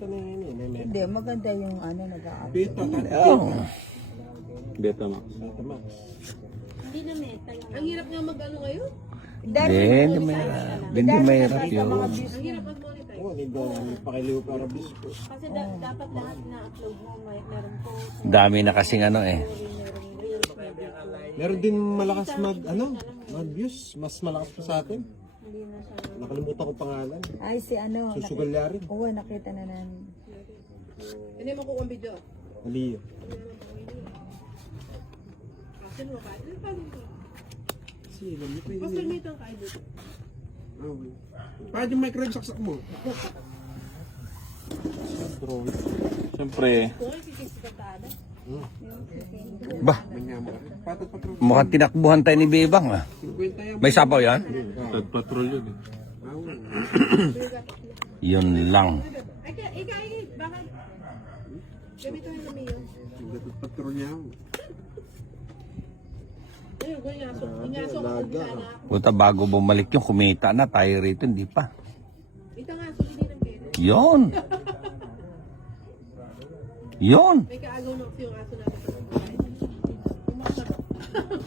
Ito na yun eh. Hindi, maganda yung ano, nag-aabot. Beta. Oh. Beta Max. Beta Max. Hindi na meta yun. Ang hirap nga mag-ano ngayon. Hindi mahirap yun. Ang hirap mag-monetize. Oo, hindi daw pakiliw para bisko. Kasi dapat lahat na-upload mo. Meron po. Dami na kasing ano eh. Meron reels, may video. Meron din malakas mag-views. Mas malakas pa sa atin. Hindi na siya. Nakalimutan ko pangalan. Ay, si ano. Susugal na rin. Oo, nakita na namin. Hindi mo kukuha ang video. Aliyo. Kasi mo ka. Ano pa dito? Kasi alam niyo pa yun. Pastor Mito ang kayo dito. Paano yung microwave saksak mo? Siyempre, Kung ay kikis ka tada. bah, mukhang tinakbuhan tayo ni Bebang ah. 50 yan. May sapaw yan? Patrol yun eh. Yun lang. Ay, bakit? Gamito na kami yun. Dapat patrol niya. Ayun, inyaso ko kung anak. Puta, bago bumalik yung kumita na tayo rito, hindi pa. Ito nga, so hindi ng kere. Yun. Yun. May kaagaw na kasi yung aso natin.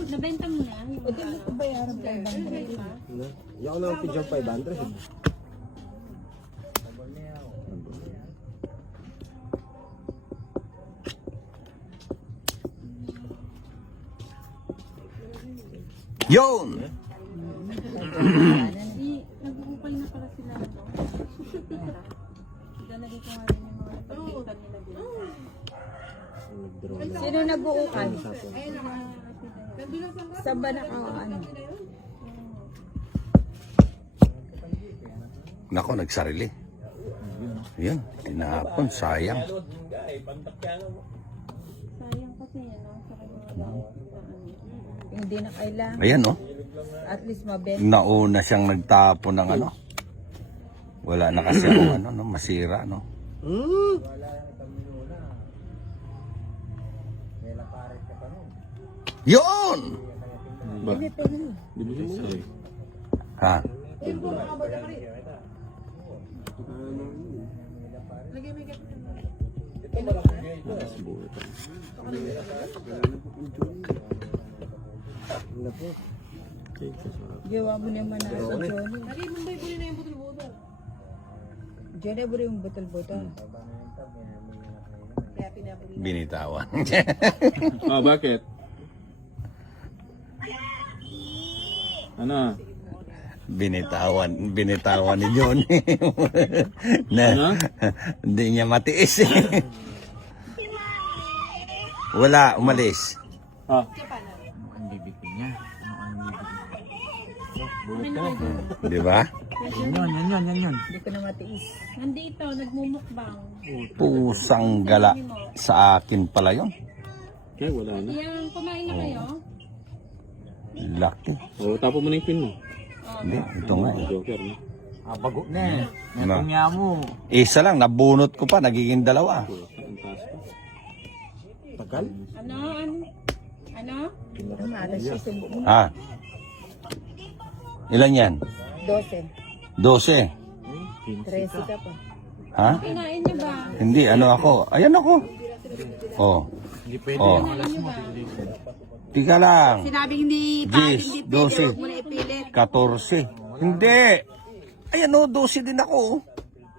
Nabenta mo na? O, di mo ko bayaran pa ibang break. Hindi ako nakapidyan 500. Yun. Nag-uupay na pala sila. Dalagay ko nga rin yung mga pagkitan nila dito. Sino nag-uukay? Nandun lang sa Sa ba na ano? Nako, nagsarili. Yun, tinapon, sayang. sayang kasi yan. Sa kanya. Hindi na kailangan. Ayan oh. At least mabenta. Nauna siyang nagtapon ng ano. Wala na kasi ako ano, no, masira no. Yun! Ba? Hindi, pero Bibili mo eh. Ha? Lagay mo yung kapit. Lakas buhay pa. Ano po? gawa mo naman na sa Johnny. Lagay mo ba yung na yung butol-butol? Johnny, buri yung botol-botol. Kaya pinapuli. Binitawan. Ah, bakit? Ano? Binitawan ni Johnny. Na, Ano? hindi niya matiis. Wala, umalis. Ah, Di ba? Hindi ko na matiis. Nandito, nagmumukbang. Pusang gala sa akin pala yun. kaya wala na. Yan, kumain na kayo? Laki. O, tapo mo na yung pin mo. Hindi, ito nga eh. Joker na. Bago na eh. No. Natungya mo. Isa lang, nabunot ko pa, nagiging dalawa. Ang taas pa. Tagal? Ano? Ano? Ang alas siya sa buong. Ah. Ilan yan? 12. 12. 13 ka pa. Ha? Kinain niyo ba? Hindi, ano ako? Ayan ako. Oh. Hindi pwede. Oh. Kinain niyo ba? Tika lang. Sinabing hindi 10, 12, mo na ipilit. 14. Hindi. Ayan o, 12 din ako. oh.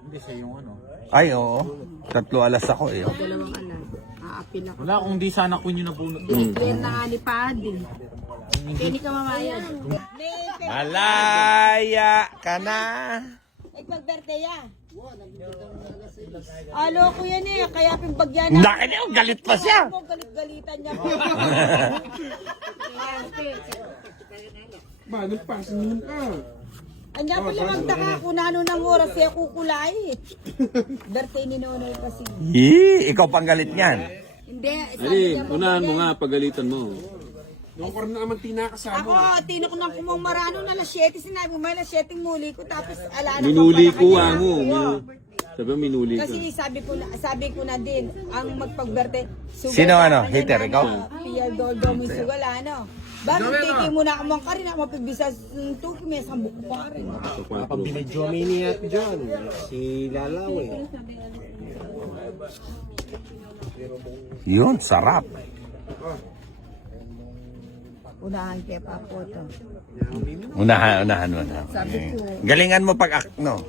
Hindi siya yung ano. Ay, oo. 3 alas ako eh. oh. Dalawang alam. Aapil ako. Wala kung di sana ko yung nabunot. Clear na nga ni Paddy. Hindi ka mamayan. Malaya ka na. Nagpag-birthday ya. Alo ko yan eh. Kaya pimbagyan na. Nakin niya, galit pa siya. Galit-galitan niya. Ba, nagpasin ka. Andiyan ko lang magtaka kung ano ng oras siya kukulay. Birthday ni Nonoy kasi. Ikaw pang galit niyan. Hindi. Ali, unahan mo nga, pagalitan mo. Noong ko na naman tinakasama. Ako, tino ko ng kumang marano na alas 7. Sinabi mo, may alas 7 muli ko. Tapos ala na Minuli pang ko pala mo. kanya. Sabi mo, minuli ka. Kasi sabi ko na din, ang magpag-birthday. Sino ano? Hater, ikaw? Pia Doldo mo sugal, ano? Bakit tiki mo na ako mga karin, ako mapibisa ng tuki, may sambok ko pa rin. Kapag binidyo mini at John. Si Lalaw eh. Yun, sarap. Unahan kay Papo to. Unahan. Sabi ko, Galingan mo pag no.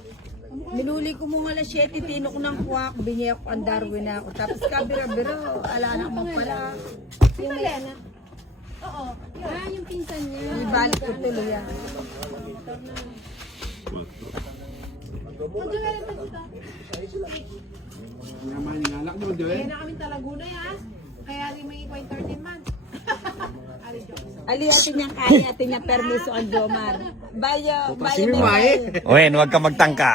minuli ko mo alas 7, tinok ng kuwak, bingi ako ang Darwin na ako. Tapos kabira-bira, ala na mo pala. Yung Malena? Oo. Yung pinsan niya. Ibalik ko tuloy yan. Magkakaroon pa dito. Kaya na kami Talaguna yan. Kaya rin may 13 months. Ali jokes. Ali atin niyang kaya, atin niyang permiso ang Jomar. Bayo, Wen, huwag ka magtangka.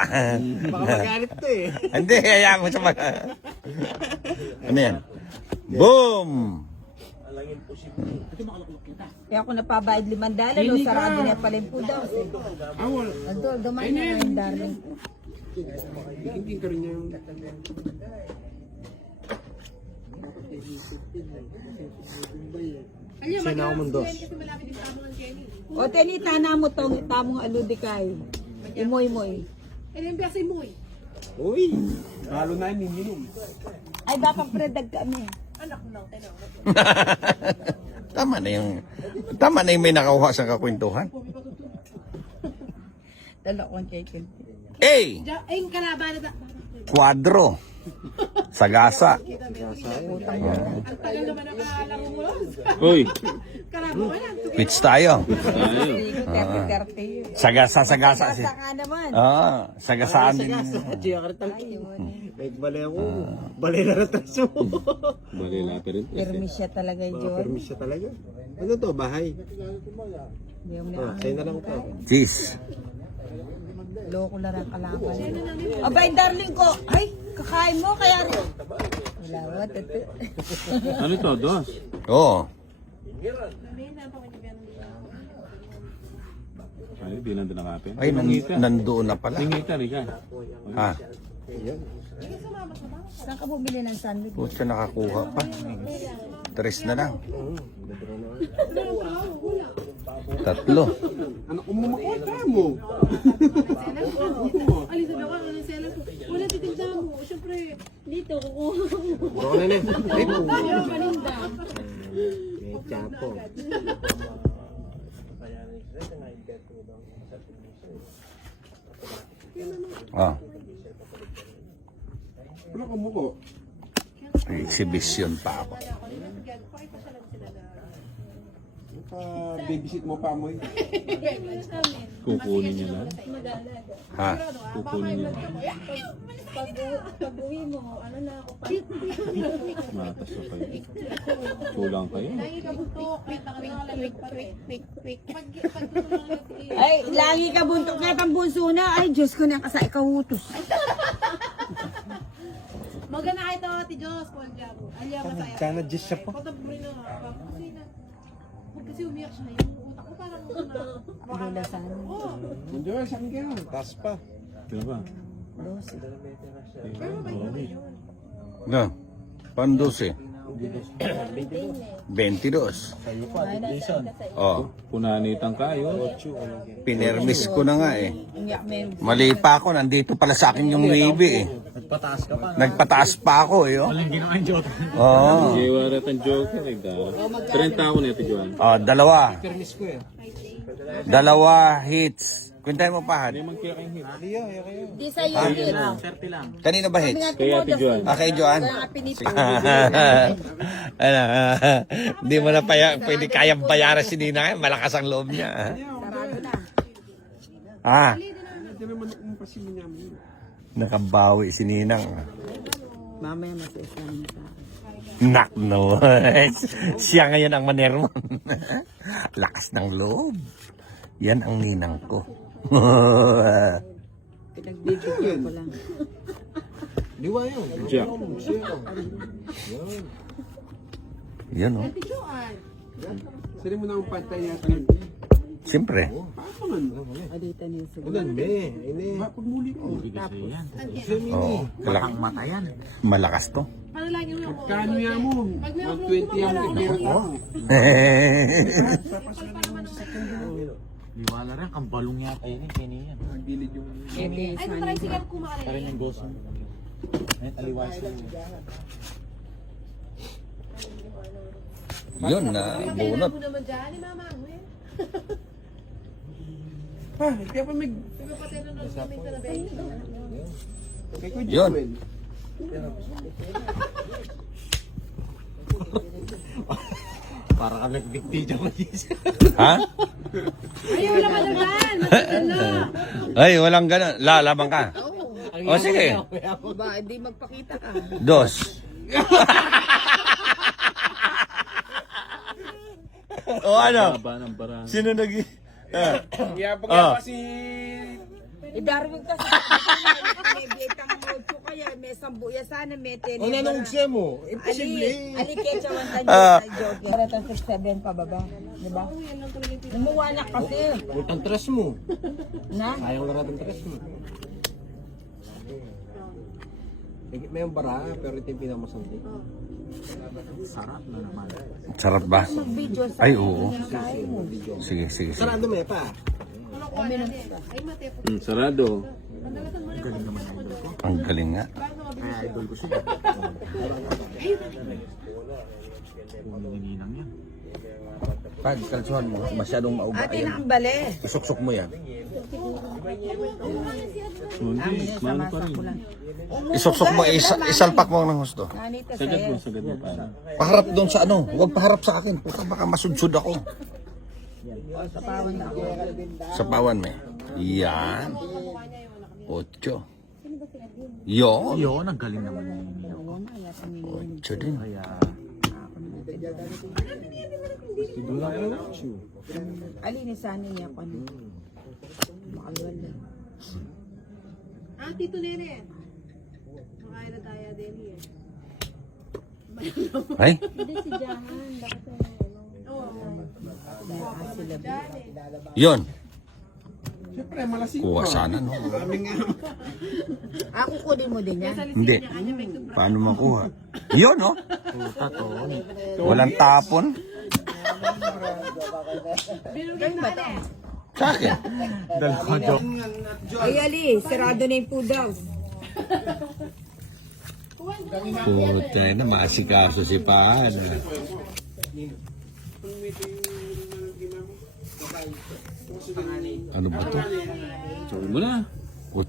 Baka magalit to eh. Hindi, hayaan mo sa Ano yan? Boom! Kaya ako napabayad $5, no, sarado niya pala yung food house eh. Ando, dumain na yung darling. Hindi ka rin niya yung... Sina ako mundos. Kasi malapit yung tamo ng Jenny. O, tenita na mo tong tamong aludikay. Imoy-moy. Eh, yung kasi mo eh. Uy! Halo na yung minimum. Ay, baka predag kami. Anak mo lang, tenang. Tama na yung may nakakuha sa kakwentuhan. Dala ko ang cake. A. Ay, yung kalaban na Quadro. Sagasa. Ang tagal naman ang kalaro mo. Uy, Kalabo ka yan. Pitch tayo. tayo. 30-30. Sagasa. Saka naman. Sagasaan din. Bali ako. Bali na natraso. Balila pa rin. Permis siya talaga, John. Permis siya talaga. Ano to? Bahay? Hindi mo na Sa'yo na lang to. Cheese. loko na rin kalaban. Abay, darling ko. Ay, kakain mo kaya rin. Wala, what? Ano ito? Dos? Oo. Ay, di nandun nakapin. Ay, nandoon na pala. Tingita, Rika. Ha? Saan ka bumili ng sandwich? Pucha, nakakuha pa. 3 na lang. 3. Ano kumumakota mo? Alin sabi ako, anong seller ko? Wala titigda mo. Siyempre, dito, kukuha ko. Bro na na. Ay, po. Ayaw paninda. Chapo. Ah, Wala ka muko. may exhibition pa ako. Babysit mo pa mo eh. Kukunin niya lang. Ha? Kukunin niya lang. Pag-uwi mo, ano na ako pa. Matas na kayo. Kulang kayo. Lagi ka buntok. Quick. Ay, lagi ka buntok na pang bunso na. Ay, Diyos ko na kasay kahutos. Magana ito, Ate Diyos. Paul Jabo. Alya masaya. Kana Diyos siya po. Pataburi na nga. Kasi umiyak siya. Yung utak ko parang Lulasan. Enjoy, saan ka? Taas pa. Sino ba? No. Pandose. 22. Oh, Punanitan kayo. pinermis ko na nga eh. Umiyak meron. Mali pa ako, nandito pala sa akin yung Navy eh. Nagpataas pa ako eh. Oh. Walang ginawa yung Jota. Oo. Giwarat ang joker. Ay, dahil. 30 ako nito, Juan. Oh, dalawa. Permis ko eh. 2 hits. Kuntahin mo pa, Han. Hindi magkira kayong hit. Di sa iyo, yun. 30 lang. Kanino ba hits? Kaya Ate Juan. Ah, kay Joan? Kaya pinito. Ano, hindi mo na pwede kayang bayaran si Nina. Malakas ang loob niya. Sarado na. Ah, Hindi naman ako mapasin mo namin. nakabawi si Ninang. Mamaya masasama sa akin. Nak no. Siya ngayon ang manermon. Lakas ng loob. Yan ang ninang ko. Pinagbibigyan ko lang. Liwa yun. Jack. Yan oh. Ate Joan. Sali mo na ang pantay natin. Siyempre. Paano man? Adita niyo sa Ulan, be. Ini. Pagmuli ko. Oh, Matang mata yan. malakas to. Ano lang yung ako? Kano yan mo? 120 yan. Meron ako. Liwala rin, ang balong yata yun eh. Kini yan. Bilid yung... Ede, Ay, try sige ko Parang yung goso. Ayun, aliwas lang. Yun na, bunot. mo naman dyan, ni Mama. Ha, kaya pa may... Di ba pati nanonood kami sa labay? Kay Kuya Yun. Joel. Para kami nag-dictate ako. Ha? Ay, wala ka naman. Matagal na. Ay, walang ganun. Lalaban ka. O sige. Ba, hindi magpakita ka. Dos. O ano? Haba ng barang. Sino nag... si... Darwin kasi. May betang mocho kaya, may sambuya sana, may tenin. O nanong siya mo? Imposible. Ali kecha wantan sa joke. Para 6'7" pababa, di ba? Numuwanak kasi. Utang tres mo. Na? Ayaw lang natin tres mo. May bara, pero ito yung pinakamasandi. Sarap ba? Video sa Ay, oo. kain mo. Sige, sige, sige. Sarado mo pa. Ay, mate. Sarado. Ang galing nga. Nininang yan. Pag kalsuhan mo, masyadong mauba. Ate na ang bale. Isuksok mo yan. Hindi, mano pa rin. Isuksok mo, isalpak mo ng gusto. Nanita Sagad mo, sa'yo. sagad mo. Paano? Paharap doon sa ano, huwag paharap sa akin. Puta, baka masudsud ako. Sa pawan me. Yan. 8. Yo. Yun, ang galing naman ni 8 din. Kaya, Alin sana niya ako. Makalwal na. Ah, Tito Nere. Makain na tayo din eh. Ay, yon. Siyempre, malasing Kuha sana, no? Ako kunin mo din yan. Hindi. Paano makuha? Yun, no? Walang tapon. Ganun ba ito? Sa akin. Ay, Ali, sarado na yung food house. Puta na, maasikaso si Paan. Ano ba to? Sorry mo na. 8.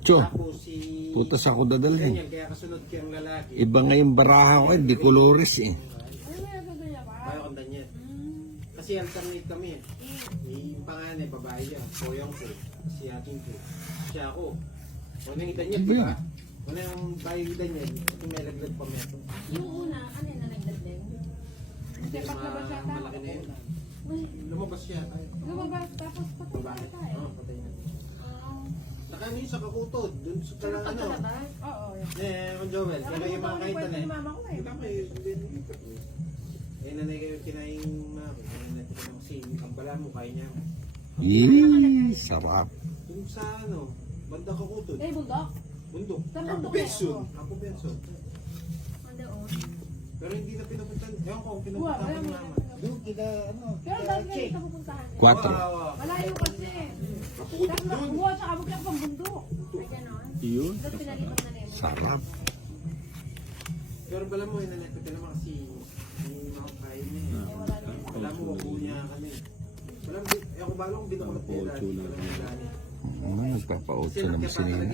Putas ako dadalhin. Kaya kasunod kayang lalaki. Iba nga yung baraha ko, di colores eh. Ayaw kang Daniel. Kasi alternate kami eh. Yung panganay, babae yan. Koyang ko. Si ating ko. Siya ako. Ano yung Daniel, Ano di yun? ba? Ano yung bayo ni Daniel? Ito may laglag pa meto. Yung una, ano yung nalagdag din? Sepak na ba siya ta? Malaki na yun. Lumabas siya tayo. Lumabas, tapos patay na Babae. tayo. Oo, patay na. Nakano yun sa kakutod. Dun sa kalang ano. Pagkalabas? Oo, yan. Kung Joel. Kaya yung mga kaitan Kwento eh. ni mama ko eh. Kita ko eh. Eh, nanay kayo kinaing mga. Nanay ko kasi ang bala mo, kaya niya. Yee, sarap. Kung sa ano, banda kakutod. Eh, bundok. Bundok. Sa bundok Benson. yan. Ako Benson. Mandaon. Pero hindi na pinapuntan. Ewan ko kung Wala, pinapuntan wala ng mo mama. yan. Doon, kita ano. Pero dahil ngayon ka pupuntahan niya. 4. Malayo kasi. Kapukod Tapos doon. nakuha siya kabog lang pang bundok. Ay, ganon. Yun. Tapos pinalipat na nemo. Sarap. Pero bala mo, nanay ko naman kasi yung mga kain niya. eh. Wala mo, wako niya kami. Wala mo, ako balong binakamot nila. Nagpapa-8 naman si Nina.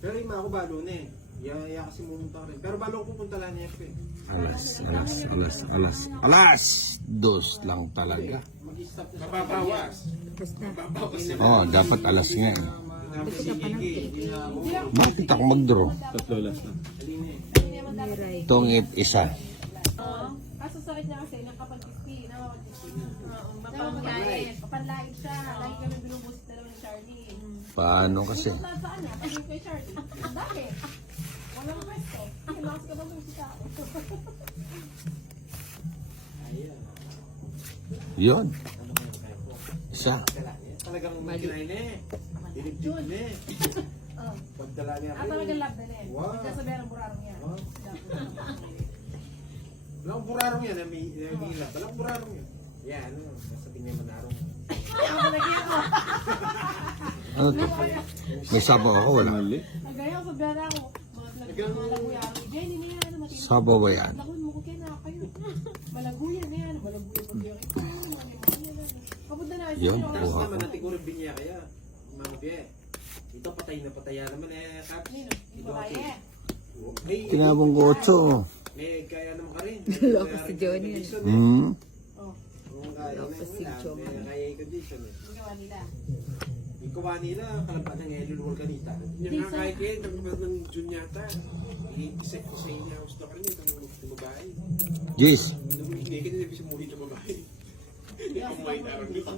Pero yung mga ako balo na eh. Yaya kasi pumunta rin. Pero balo ko pupunta lang niya eh. Alas. 2 lang talaga. Mag-stop na siya. Mababawas. Oh, dapat alas nga eh. Bakit ako mag-draw? Tatlo last na. Itong isa. Kaso sakit niya kasi nakapag-kiski. Mapanglain. Mapanlain siya. Lagi kami binubusit na naman ni Charlie. Paano kasi? Saan niya? Pag kay Charlie. Dami. Walang pwesto. Kailangan ka ba musika ako? Yun. Isa. Talagang kinain na eh. Dinibdib na eh. Pagdala niya Ah, talagang love na eh. Wow. Nagkasabi ang burarong yan. Walang burarong yan. May hilap. Walang burarong yan. Yan. Sabi niya manarong. Ano to? May sabaw ako, wala. Mali. Ang gaya ko sabihan ako. Mga Malaguya. Jenny, niya, ano, matindi. Sa babayan. Nakon mo ko kaya na kayo. Malaguya, niya, ano, malaguya pag-iyak. Kapunta na. Yun, Tapos kuha naman ko. natin kung binya kaya. Mga biya. Ito patay na pataya naman Kap. Nino, di ba kaya? May, Kinabang ko 8. may kaya naman ka rin. Loko si Johnny. Oh, Kung kaya na Loko si wala, Johnny. may kaya yung condition eh. ang gawa nila. Yung kuha nila, kalapat ng elulur kanita. Yung nga kahit kayo, nagpapag ng June yata. I-set ko sa inyo, house na ka rin, itong babae. Yes. Hindi ka nila bisa muhi ng babae. Hindi ako kumain araw nito.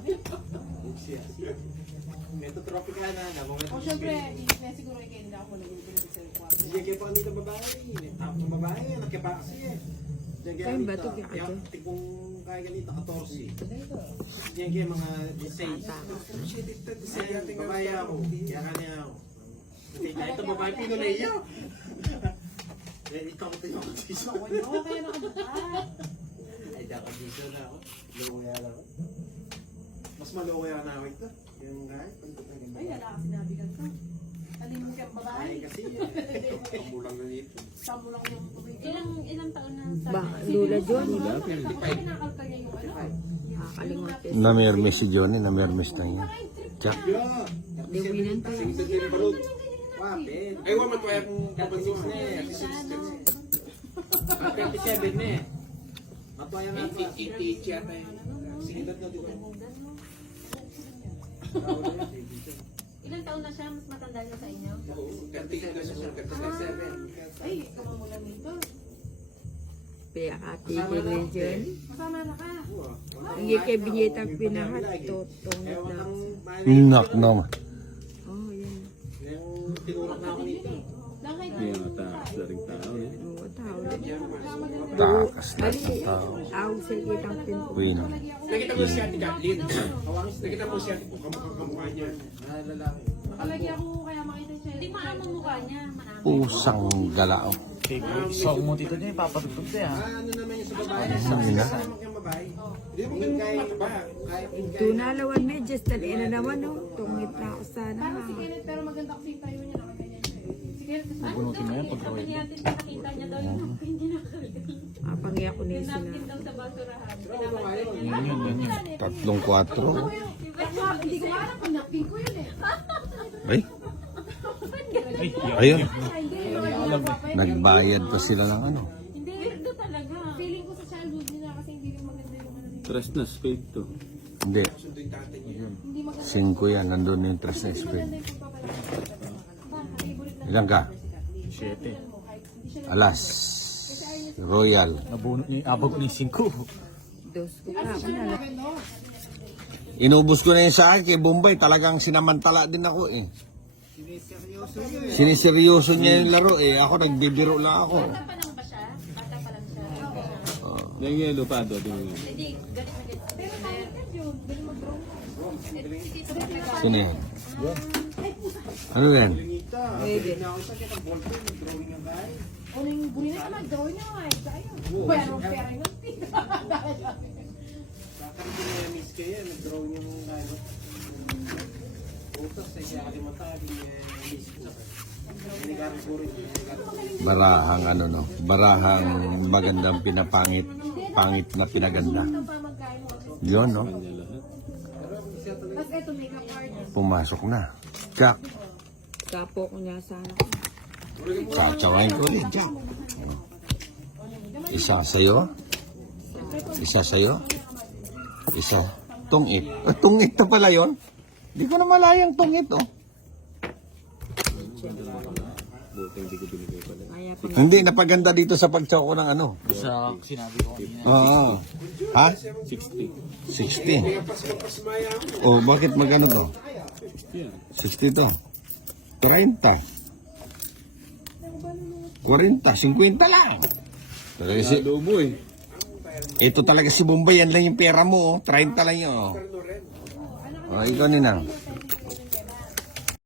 Ito trophy ka na. O syempre, hindi siguro kayo hindi ako muna yung pinipit sa yung kwarto. Diyan kayo pa kanita babae. Top ng babae. Nagkapa kasi eh. Diyan kayo Ayun ba, kanita. ito, ito. Kaya tipong kaya kanita 14. Diyan kayo mga 16. Babae ako. Kaya kanya ako. Ito babae pinulay niyo. Ikaw ko tayo kasi. Ako nyo, kaya nakabuka. Ay, dito na ako. Loya lang ako. Mas maloya na ako ito. Yung kahit pagkat ng Ay, wala ka sinabi ka ka. Alin mo kayang babae. Ay, kasi Kamulang na dito. Samo lang yung tubig. Ilang taon na sa Ba, Lula John. Pinakalkal niya yung ano. Nakakalimot. Namirmis si Johnny, namirmis na niya. Tsak. Liwinan pa yun. Sa din balot. wapit. Ay, waman to ay akong kapag-gawa. 57 na eh. Matuaya na ito. 88 yata yun. Sinidad na dito. ilang taon na siya, mas matanda niya sa inyo? Oo, 38 na siya. 37. Ay, kamamulan nito. Piyakati ko rin dyan. Masama na ka. Hindi kay binyetang pinahat. Totong Ewan na. ang Knock no. Oh, yan. yung tinulak na ako nito. Langay Hindi ang taas na rin tao. Eh. Oo, tao. Takas na ng tao. Aw, sa kitang pinto. Win. Nakita mo si Ate Kathleen. Nakita mo si Ate kung kamukha niya. Ah, lalaki. Nakalagi ako kaya makita siya. Hindi maamang mukha niya, maamang. Pusang galao. So, mo dito din, papatugtog siya. Ah, ano naman yung sa babae? Sangina. Sa yung babae. Hindi mo ganun kaya mataba. Kaya Tunalawan medyas, talina na naman, no? Tungit na ako sana. Parang si Kenneth, pero maganda kasi yung tayo niya. Nakaganyan siya. Si Kenneth kasi Bunutin mo yan pag Sabi niya, nakita niya daw yung napkin niya. Apangya ko na Yung sila. napkin daw sa basurahan. Tatlong 4. hindi ko alam kung napin ko yun eh. Ay. Ayun. Hindi, Nagbayad pa sila ng ano. Hindi, ito talaga. feeling ko sa childhood niya kasi hindi rin maganda yung ano. Tres na, spade to. Hindi. Sundo yung tatay niya. Hindi maganda 5 yan. Nandun yung trust na spin. yung pagpapalaki. Favorite na Ilan ka? 7. Alas. Royal. Nabunot niya yung abag ni 5. Dos ko pa. Ano? Inubos ko na yun sa akin. Bombay, talagang sinamantala din ako eh. Siniseryoso niya yung laro eh. Ako nagbibiro lang ako. Bata pa lang ba siya? Bata pa lang siya. Yung yellow pa do. Hindi, galit na galit. Pero bakit ka yun? Galing mag-draw. Si Tito Papa. Sino yun? Ano yan? Pwede. O nang buli na naman, draw niya nga eh. Tayo. Pero pera yun. Kakaroon niya miss kayo. Nag-draw yung ano. Utos. Ay siya kalimata. Miss ko. Ninigaran ko rin. Barahang ano no. Barahang magandang pinapangit. Pangit na pinaganda. Ito pa magkain mo. Yun no. Tapos ito, makeup artist. Pumasok na. Jack. Kapo ko niya sana. Tsatsawain ko ulit, Jack. Isa sa'yo. Isa sa'yo. Isa. Tungit. Tungit na pala yun. Di ko na malayang tungit, oh. Buti hindi ko binigay pala. Kaya pa Hindi, napaganda dito sa pagtsako ng ano. Sa sinabi ko kanina. Oo. Ha? 60. 60. Oh, bakit magano to? Yeah. 60 to. 30. 40, 50 lang. Talaga si, Lalo mo eh. ito talaga si Bombay, yan lang yung pera mo, oh. 30 lang yun. Oh, ikaw ninang.